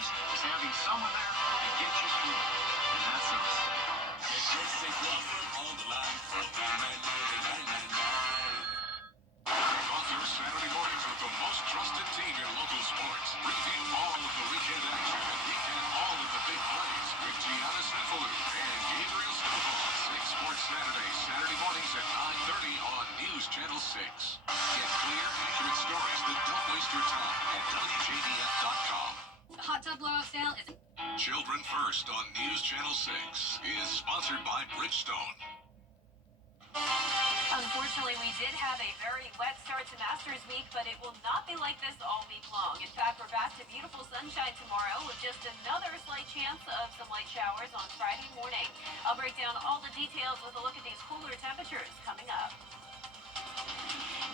Masters is having someone there to get you through it. And that's us. Get your safe offer on the line for 999. Kick off your Saturday mornings with the most trusted team in local sports. Review all of the weekend action and recap all of the big plays with Giannis Nephilu and Gabriel Stovall. 6 Sports Saturday, Saturday mornings at 9:30 on News Channel 6. Get clear, accurate stories that don't waste your time at WJDF.com. Hot tub blowout sale is... Children First on News Channel 6 is sponsored by Bridgestone. Unfortunately, we did have a very wet start to Masters Week, but it will not be like this all week long. In fact, we're back to beautiful sunshine tomorrow with just another slight chance of some light showers on Friday morning. I'll break down all the details with a look at these cooler temperatures coming up.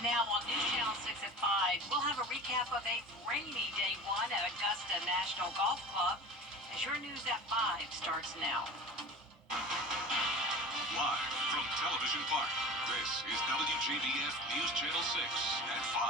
Now on News Channel 6 at 5, we'll have a recap of a rainy day one at Augusta National Golf Club as your news at 5 starts now. Live from Television Park, this is WJDF News Channel 6 at 5.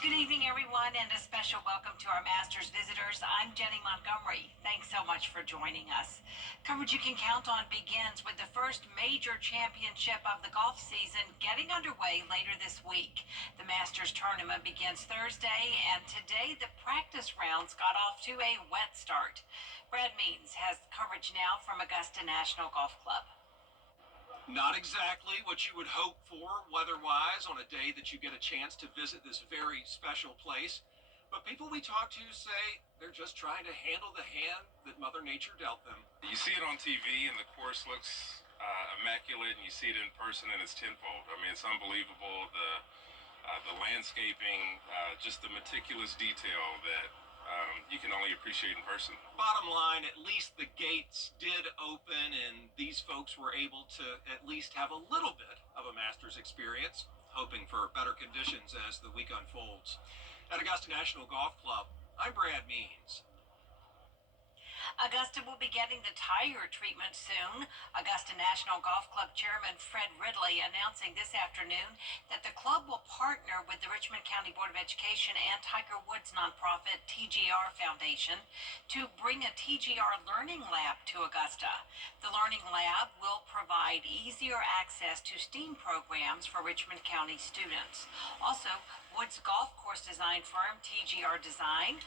Good evening, everyone, and a special welcome to our Masters visitors. I'm Jenny Montgomery. Thanks so much for joining us. Coverage you can count on begins with the first major championship of the golf season getting underway later this week. The Masters tournament begins Thursday, and today the practice rounds got off to a wet start. Brad Means has coverage now from Augusta National Golf Club. Not exactly what you would hope for weather-wise on a day that you get a chance to visit this very special place. But people we talk to say they're just trying to handle the hand that Mother Nature dealt them. You see it on TV and the course looks immaculate, and you see it in person and it's tenfold. I mean, it's unbelievable. The landscaping, just the meticulous detail that you can only appreciate in person. Bottom line, at least the gates did open and these folks were able to at least have a little bit of a Masters experience, hoping for better conditions as the week unfolds. At Augusta National Golf Club, I'm Brad Means. Augusta will be getting the tire treatment soon. Augusta National Golf Club Chairman Fred Ridley announcing this afternoon that the club will partner with the Richmond County Board of Education and Tiger Woods nonprofit TGR Foundation to bring a TGR Learning Lab to Augusta. The Learning Lab will provide easier access to STEAM programs for Richmond County students. Also, Woods golf course design firm TGR Design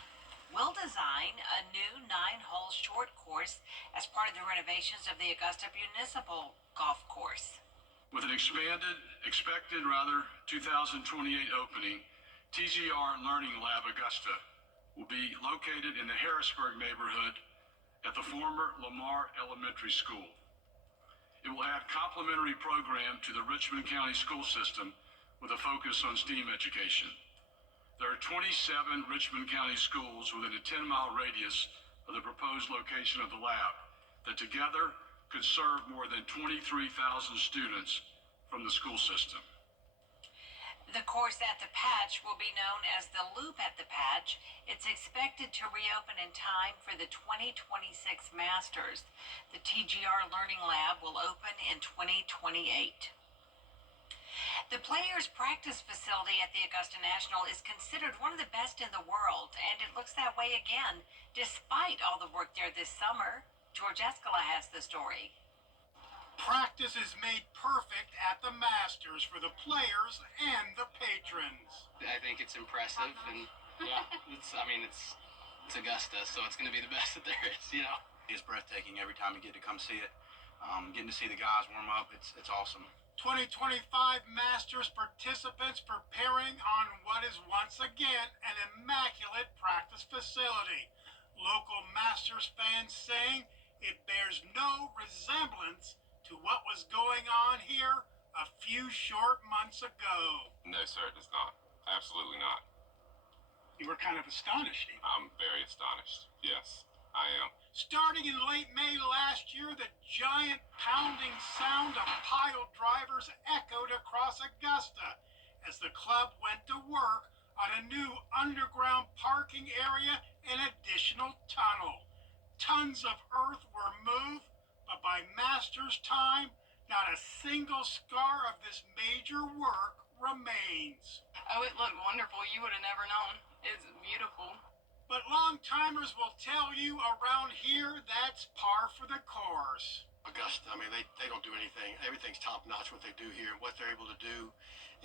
will design a new 9-hole short course as part of the renovations of the Augusta Municipal Golf Course. With an expected 2028 opening, TGR Learning Lab Augusta will be located in the Harrisburg neighborhood at the former Lamar Elementary School. It will add complementary program to the Richmond County school system with a focus on STEAM education. There are 27 Richmond County schools within a 10-mile radius of the proposed location of the lab that together could serve more than 23,000 students from the school system. The course at the Patch will be known as the Loop at the Patch. It's expected to reopen in time for the 2026 Masters. The TGR Learning Lab will open in 2028. The Players Practice Facility at the Augusta National is considered one of the best in the world, and it looks that way again, despite all the work there this summer. George Escala has the story. Practice is made perfect at the Masters for the players and the patrons. I think it's impressive, and yeah, it's Augusta, so it's going to be the best that there is, you know. It's breathtaking every time you get to come see it. Getting to see the guys warm up, it's awesome. 2025 Masters participants preparing on what is once again an immaculate practice facility. Local Masters fans saying it bears no resemblance to what was going on here a few short months ago. No, sir, it does not. Absolutely not. You were kind of astonished, even. I'm very astonished. Yes, I am. Starting in late May last year, the giant pounding sound of pile drivers echoed across Augusta as the club went to work on a new underground parking area and additional tunnel. Tons of earth were moved, but by Masters time, not a single scar of this major work remains. Oh, it looked wonderful. You would have never known. It's beautiful. But long-timers will tell you around here that's par for the course. Augusta, I mean, they don't do anything. Everything's top-notch what they do here. What they're able to do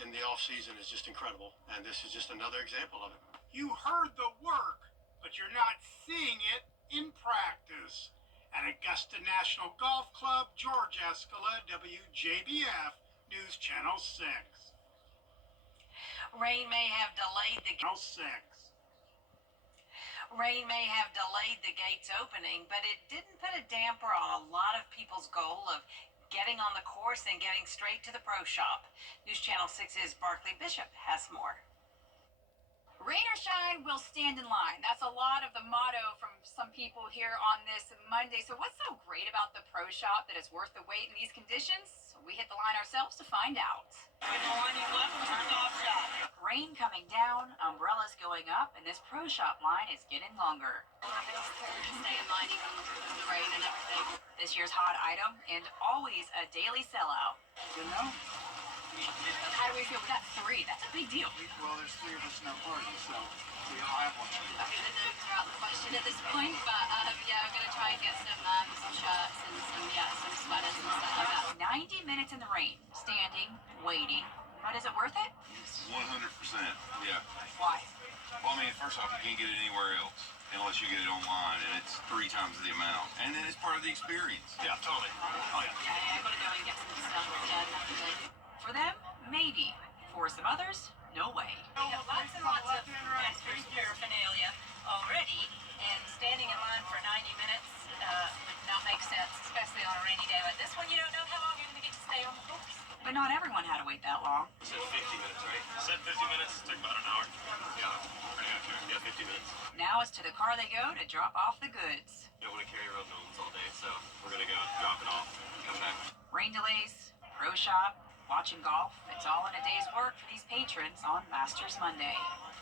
in the off-season is just incredible. And this is just another example of it. You heard the work, but you're not seeing it in practice. At Augusta National Golf Club, George Escala, WJBF, News Channel 6. Rain may have delayed the Channel 6. Rain may have delayed the gates opening, but it didn't put a damper on a lot of people's goal of getting on the course and getting straight to the pro shop. News Channel 6's Barclay Bishop has more. Rain or shine, we'll stand in line. That's a lot of the motto from some people here on this Monday. So what's so great about the pro shop that it's worth the wait in these conditions? We hit the line ourselves to find out. Rain coming down, umbrellas going up, and this pro shop line is getting longer. Stay in line even with the rain and everything. This year's hot item and always a daily sellout. You know? How do we feel? We got 3. That's a big deal. Well, there's 3 of us in our party, so we all have one. I mean, the names are out the question at this point, but yeah, I'm gonna try and get some shirts and some sweaters and stuff like that. 90 minutes in the rain, standing, waiting. But is it worth it? 100%. Yeah. Why? Well, I mean, first off, you can't get it anywhere else unless you get it online, and it's 3 times the amount. And then it's part of the experience. Yeah, totally. Oh, yeah. Yeah, I gotta go and get some stuff. Yeah, definitely. For them, maybe. For some others, no way. We have lots and lots of Masters paraphernalia already, and standing in line for 90 minutes would not make sense, especially on a rainy day like this one. You don't know how long you're going to get to stay on the course. But not everyone had to wait that long. You said 50 minutes, right? I said 50 minutes. It took about an hour. Yeah, pretty accurate. Yeah, 50 minutes. Now it's to the car they go to drop off the goods. Don't want to carry road knowns all day, so we're going to go drop it off and come back. Rain delays, pro shop, watching golf. It's all in a day's work for these patrons on Masters Monday.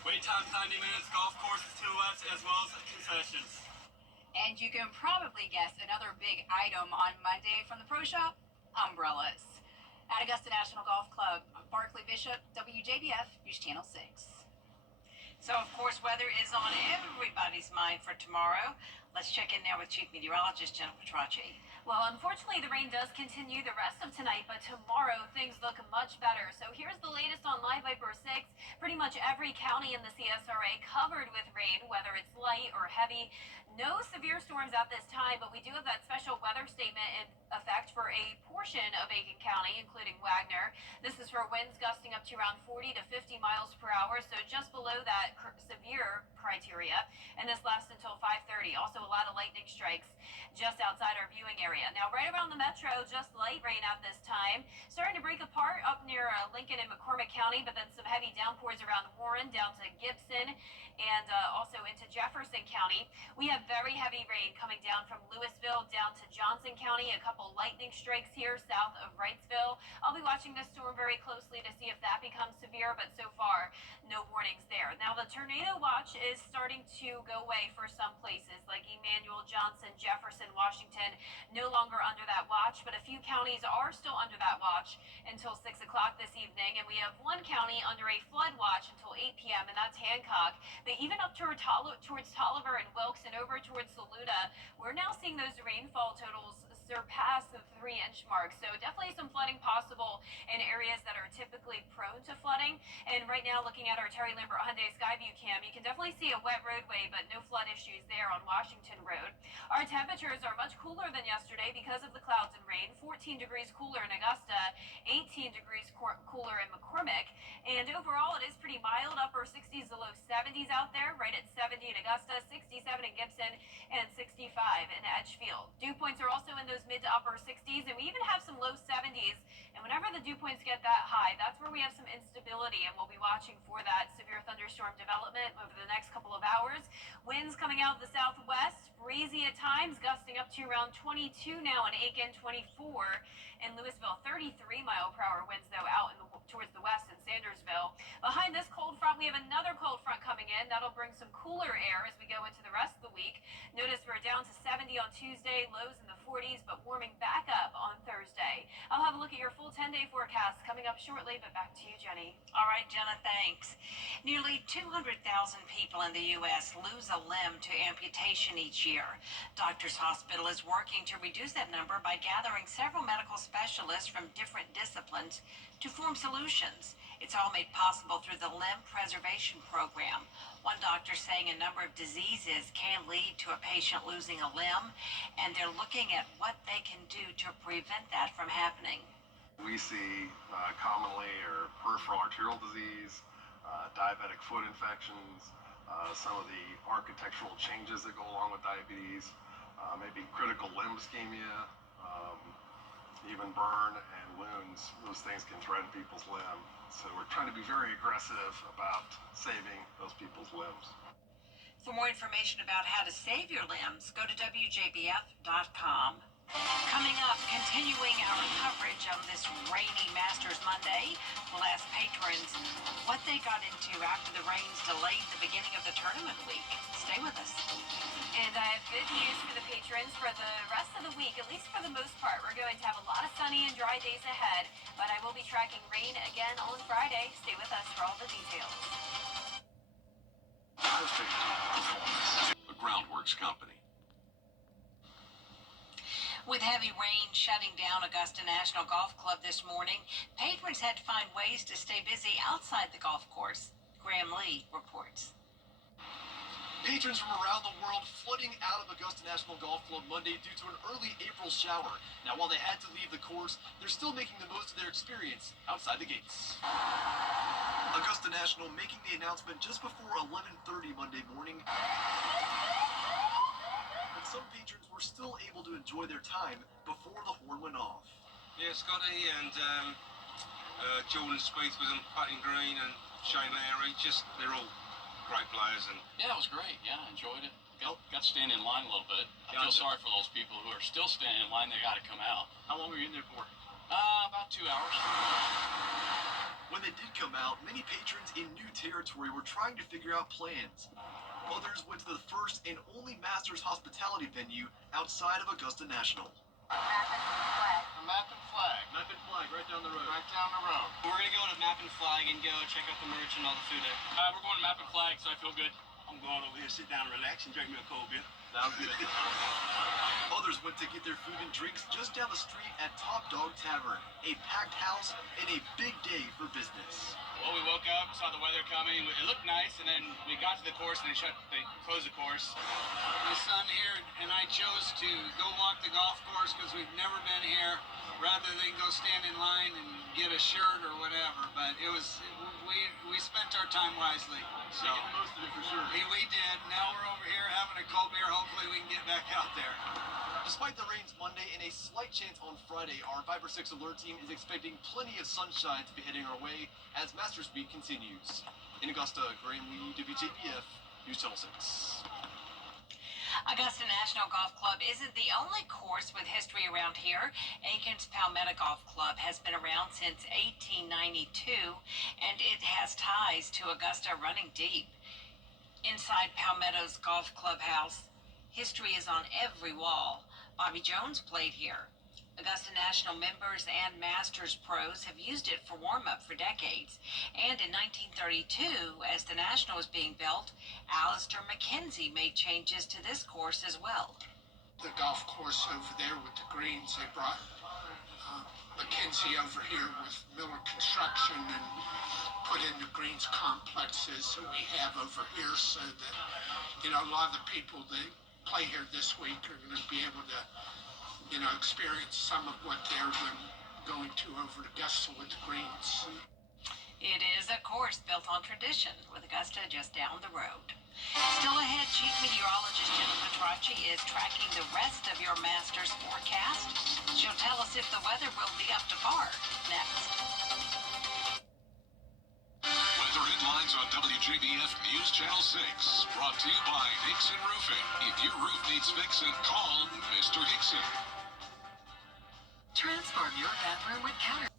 Wait time's 90 minutes, golf course is 2 laps, as well as concessions. And you can probably guess another big item on Monday from the pro shop, umbrellas. At Augusta National Golf Club, Barclay Bishop, WJBF, News Channel 6. So, of course, weather is on everybody's mind for tomorrow. Let's check in now with Chief Meteorologist Jennifer Petracci. Well, unfortunately, the rain does continue the rest of tonight, but tomorrow things look much better. So here's the latest on Live Viper 6. Pretty much every county in the CSRA covered with rain, whether it's light or heavy. No severe storms at this time, but we do have that special weather statement in effect for a portion of Aiken County, including Wagner. This is for winds gusting up to around 40 to 50 miles per hour, so just below that severe criteria. And this lasts until 5:30. Also, a lot of lightning strikes just outside our viewing area. Now, right around the metro, just light rain at this time. Starting to break apart up near Lincoln and McCormick County, but then some heavy downpours around Warren down to Gibson and also into Jefferson County. We have very heavy rain coming down from Louisville down to Johnson County. A couple lightning strikes here south of Wrightsville. I'll be watching this storm very closely to see if that becomes severe, but so far, no warnings there. Now, the tornado watch is starting to go away for some places like Emmanuel, Johnson, Jefferson, Washington. No longer under that watch, but a few counties are still under that watch until 6 o'clock this evening. And we have one county under a flood watch until 8 p.m., and that's Hancock. But even up towards Tolliver and Wilkes and over towards Saluda, we're now seeing those rainfall totals surpass the 3-inch mark. So definitely some flooding possible in areas that are typically prone to flooding. And right now, looking at our Terry Lambert Hyundai Skyview cam, you can definitely see a wet roadway, but no flood issues there on Washington Road. Our temperatures are much cooler than yesterday because of the clouds and rain. 14 degrees cooler in Augusta, 18 degrees cooler in McCormick. And overall, it is pretty mild, upper 60s to low 70s out there, right at 70 in Augusta, 67 in Gibson, and 65 in Edgefield. Dew points are also in those mid to upper 60s, and we even have some low 70s. And whenever the dew points get that high, that's where we have some instability, and we'll be watching for that severe thunderstorm development over the next couple of hours. Winds coming out of the southwest, breezy at times, gusting up to around 22 now in Aiken, 24 in Louisville, 33-mile-per-hour winds, though, out towards the west in Sandersville. Behind this cold front, we have another cold front coming coming in. That'll bring some cooler air as we go into the rest of the week. Notice we're down to 70 on Tuesday, lows in the 40s, but warming back up on Thursday. I'll have a look at your full 10-day forecast coming up shortly, but back to you, Jenny. All right, Jenna, thanks. Nearly 200,000 people in the U.S. lose a limb to amputation each year. Doctors Hospital is working to reduce that number by gathering several medical specialists from different disciplines to form solutions. It's all made possible through the Limb Preservation Program. One doctor saying a number of diseases can lead to a patient losing a limb, and they're looking at what they can do to prevent that from happening. We see commonly peripheral arterial disease, diabetic foot infections, some of the architectural changes that go along with diabetes, maybe critical limb ischemia, even burn and wounds. Those things can threaten people's limb. So we're trying to be very aggressive about saving those people's limbs. For more information about how to save your limbs, go to WJBF.com. Coming up, continuing our coverage on this rainy Masters Monday, we'll ask patrons what they got into after the rains delayed the beginning of the tournament week. Stay with us. And I have good news for the patrons for the rest of the week, at least for the most part. We're going to have a lot of sunny and dry days ahead, but I will be tracking rain again on Friday. Stay with us for all the details. Perfect performance. A Groundworks company. With heavy rain shutting down Augusta National Golf Club this morning, patrons had to find ways to stay busy outside the golf course. Graham Lee reports. Patrons from around the world flooding out of Augusta National Golf Club Monday due to an early April shower. Now, while they had to leave the course, they're still making the most of their experience outside the gates. Augusta National making the announcement just before 11:30 Monday morning. And some patrons were still able to enjoy their time before the horn went off. Yeah, Scotty and Jordan Spieth was on putting green, and Shane Lowry, they're all great players. And Yeah, it was great. Yeah, I enjoyed it. Got to stand in line a little bit. I feel sorry for those people who are still standing in line. They got to come out. How long were you in there for? About 2 hours. When they did come out, many patrons in new territory were trying to figure out plans. Others went to the first and only Masters hospitality venue outside of Augusta National. Map and flag. Map and flag, right down the road. Right down the road. We're going to go to Map and Flag and go check out the merch and all the food there. We're going to Map and Flag, so I feel good. I'm going over here, sit down, relax, and drink me a cold beer. Sounds good. Others went to get their food and drinks just down the street at Top Dog Tavern, a packed house and a big day for business. Well, we woke up, saw the weather coming. It looked nice, and then we got to the course, and they closed the course. My son here and I chose to go walk the golf course because we've never been here, rather than go stand in line and get a shirt or whatever. But we spent our time wisely. So Making the most of it for sure. we did. Now we're over here having a cold beer. Hopefully we can get back out there. Despite the rains Monday and a slight chance on Friday, our 5 or 6 alert team is expecting plenty of sunshine to be heading our way as Masters Week continues. In Augusta, Graham Lee, WJBF, News Channel 6. Augusta National Golf Club isn't the only course with history around here. Aiken's Palmetto Golf Club has been around since 1892, and it has ties to Augusta running deep. Inside Palmetto's golf clubhouse, history is on every wall. Bobby Jones played here. Augusta National members and Masters pros have used it for warm-up for decades. And in 1932, as the National was being built, Alistair McKenzie made changes to this course as well. The golf course over there with the greens, they brought McKenzie over here with Miller Construction and put in the greens complexes that we have over here so that, a lot of the people that play here this week are going to be able to experience some of what they're going to over at Augusta with the greens. It is a course built on tradition, with Augusta just down the road. Still ahead, Chief Meteorologist Jenna Petracci is tracking the rest of your Masters forecast. She'll tell us if the weather will be up to par next. Weather headlines on WJBF News Channel 6. Brought to you by Hickson Roofing. If your roof needs fixing, call Mr. Hickson. Transform your bathroom with counter.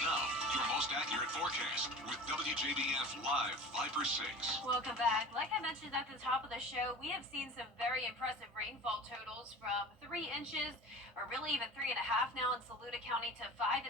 Now, your most most accurate forecast with WJBF Live 5 for 6. Welcome back. Like I mentioned at the top of the show, we have seen some very impressive rainfall totals from 3 inches, or really even 3.5 now in Saluda County, to 5.5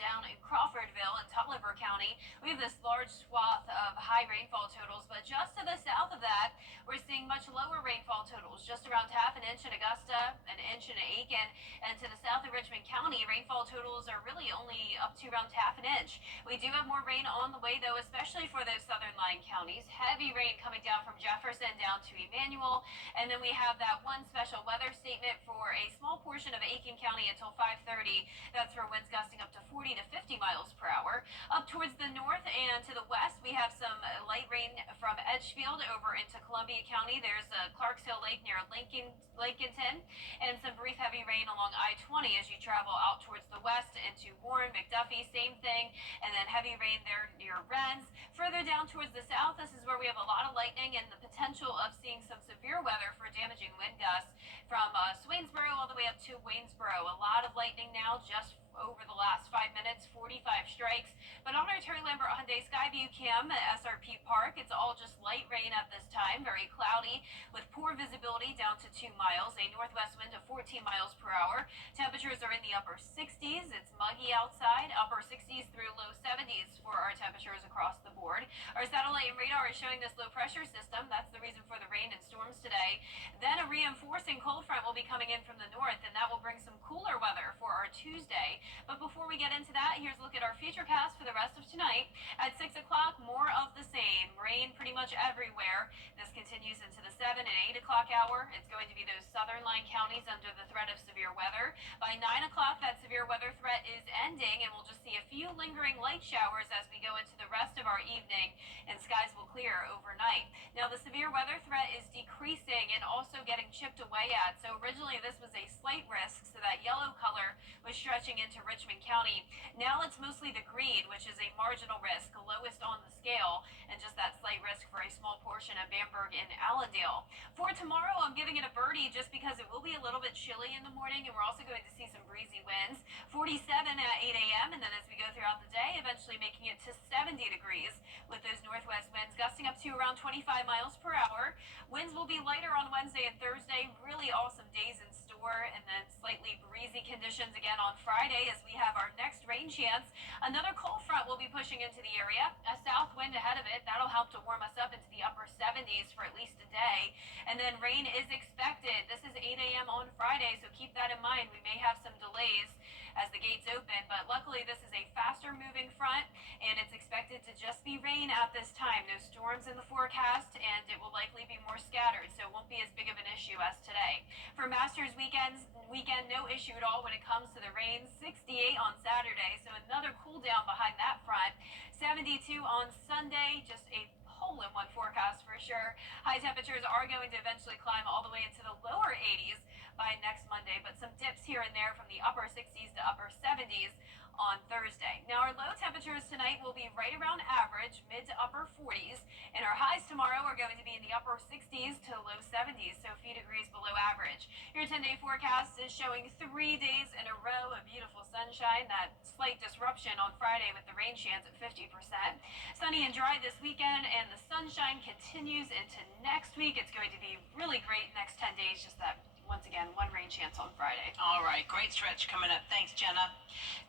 down in Crawfordville and Tolliver County. We have this large swath of high rainfall totals, but just to the south of that, we're seeing much lower rainfall totals, just around half an inch in Augusta, an inch in Aiken, and to the south of Richmond County, rainfall totals are really only up to around half an inch. We do have more rain on the way, though, especially for those southern lying counties. Heavy rain coming down from Jefferson down to Emmanuel, and then we have that one special weather statement for a small portion of Aiken County until 5:30. That's for winds gusting up to 40 to 50 miles per hour. Up towards the north and to the west, we have some light rain from Edgefield over into Columbia County. There's Clarks Hill Lake near Lincolnton, and some brief heavy rain along I-20 as you travel out towards the west into Warren, McDuffie, same thing, and then heavy rain there near Rennes. Further down towards the south, this is where we have a lot of lightning and the potential of seeing some severe weather for damaging wind gusts from Swainsboro all the way up to Waynesboro. A lot of lightning now just over the last 5 minutes, 45 strikes. But on our Terry Lambert Hyundai Skyview cam at SRP Park, it's all just light rain at this time, very cloudy with poor visibility down to 2 miles, a northwest wind of 14 miles per hour. Temperatures are in the upper 60s. It's muggy outside, upper 60s through low 70s for our temperatures across the board. Our satellite and radar is showing this low pressure system. That's the reason for the rain and storms today. Then a reinforcing cold front will be coming in from the north, and that will bring some cooler weather for our Tuesday. But before we get into that, here's a look at our futurecast for the rest of tonight. At 6 o'clock, more of the same. Rain pretty much everywhere. This continues into the 7 and 8 o'clock hour. It's going to be those southern line counties under the threat of severe weather. By 9 o'clock, that severe weather threat is ending, and we'll just see a few lingering light showers as we go into the rest of our evening, and skies will clear overnight. Now, the severe weather threat is decreasing and also getting chipped away at. So originally, this was a slight risk, so that yellow color was stretching into Richmond County. Now it's mostly the green, which is a marginal risk, lowest on the scale, and just that slight risk for a small portion of Bamberg and Allendale. For tomorrow, I'm giving it a birdie just because it will be a little bit chilly in the morning, and we're also going to see some breezy winds. 47 at 8 a.m., and then as we go throughout the day, eventually making it to 70 degrees with those northwest winds gusting up to around 25 miles per hour. Winds will be lighter on Wednesday and Thursday. Really awesome days in store, and then slightly breezy conditions again on Friday as we have our next rain chance. Another cold front will be pushing into the area. A south wind ahead of it. That'll help to warm us up into the upper 70s for at least a day. And then rain is expected. This is 8 a.m. on Friday, so keep that in mind. We may have some delays as the gates open, but luckily this is a faster moving front, and it's expected to just be rain at this time. No storms in the forecast, and it will likely be more scattered, so it won't be as big of an issue as today. For Masters weekend, no issue at all when it comes to the rain. 68 on Saturday, so another cool down behind that front. 72 on Sunday, just a hole-in-one forecast for sure. High temperatures are going to eventually climb all the way into the lower 80s by next Monday, but some dips here and there from the upper 60s to upper 70s on Thursday. Now, our low temperatures tonight will be right around average, mid to upper 40s, and our highs tomorrow are going to be in the upper 60s to low 70s, so a few degrees below average. Your 10-day forecast is showing 3 days in a row of beautiful sunshine. That slight disruption on Friday with the rain chance at 50%. Sunny and dry this weekend, and the sunshine continues into next week. It's going to be really great next 10 days, just that once again, one rain chance on Friday. All right, great stretch coming up. Thanks, Jenna.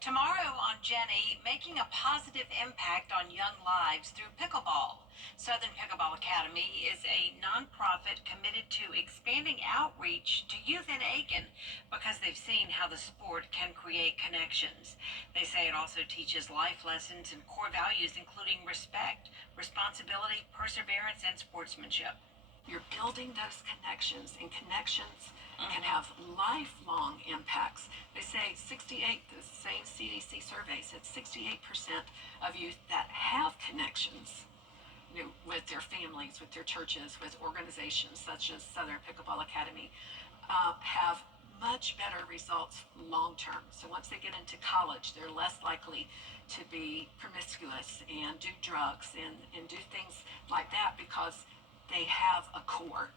Tomorrow on Jenny, making a positive impact on young lives through pickleball. Southern Pickleball Academy is a nonprofit committed to expanding outreach to youth in Aiken because they've seen how the sport can create connections. They say it also teaches life lessons and core values, including respect, responsibility, perseverance, and sportsmanship. You're building those connections, and connections can have lifelong impacts. They say 68, the same CDC survey said 68% of youth that have connections, with their families, with their churches, with organizations such as Southern Pickleball Academy, have much better results long term. So once they get into college, they're less likely to be promiscuous and do drugs and do things like that because they have a core.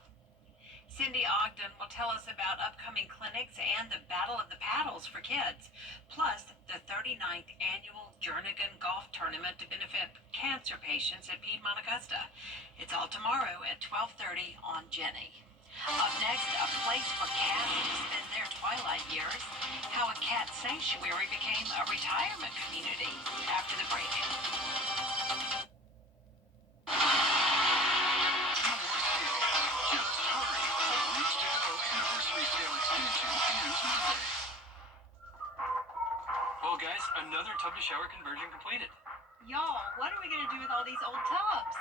Cindy Ogden will tell us about upcoming clinics and the Battle of the Paddles for kids, plus the 39th annual Jernigan Golf Tournament to benefit cancer patients at Piedmont Augusta. It's all tomorrow at 12:30 on Jenny. Up next, a place for cats to spend their twilight years, how a cat sanctuary became a retirement community after the break. Well, guys, another tub to shower conversion completed. Y'all, what are we going to do with all these old tubs?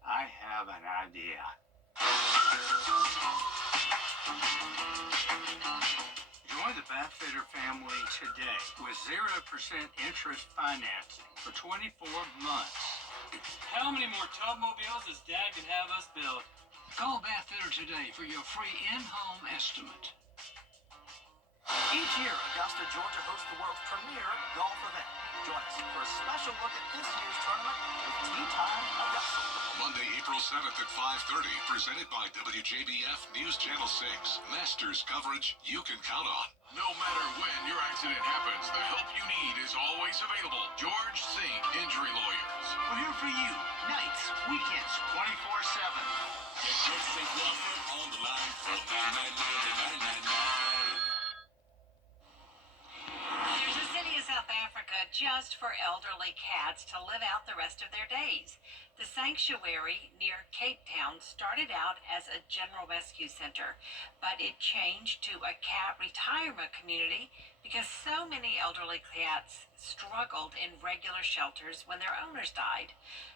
I have an idea. Join the Bathfitter family today with 0% interest financing for 24 months. How many more tub mobiles does Dad can have us build? Call Bathfitter today for your free in-home estimate. Each year, Augusta, Georgia hosts the world's premier golf event. Join us for a special look at this year's tournament with Tea Time Augusta. Monday, April 7th at 5:30, presented by WJBF News Channel 6. Masters coverage you can count on. No matter when your accident happens, the help you need is always available. George Sink Injury Lawyers. We're here for you, nights, weekends, 24/7. Get George Sink Law Firm on the line for 999. There's a city in South Africa just for elderly cats to live out the rest of their days. The sanctuary near Cape Town started out as a general rescue center, but it changed to a cat retirement community because so many elderly cats struggled in regular shelters when their owners died.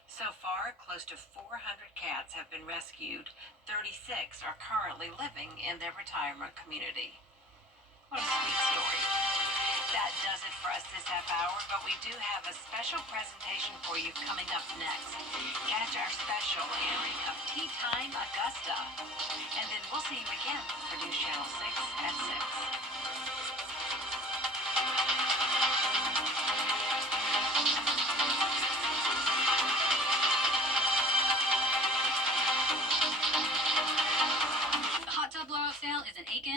So far, close to 400 cats have been rescued. 36 are currently living in their retirement community. What a sweet story. That does it for us this half hour, but we do have a special presentation for you coming up next. Catch our special airing of Tea Time Augusta. And then we'll see you again for News Channel 6 at 6. The hot tub blowout sale is in Aiken.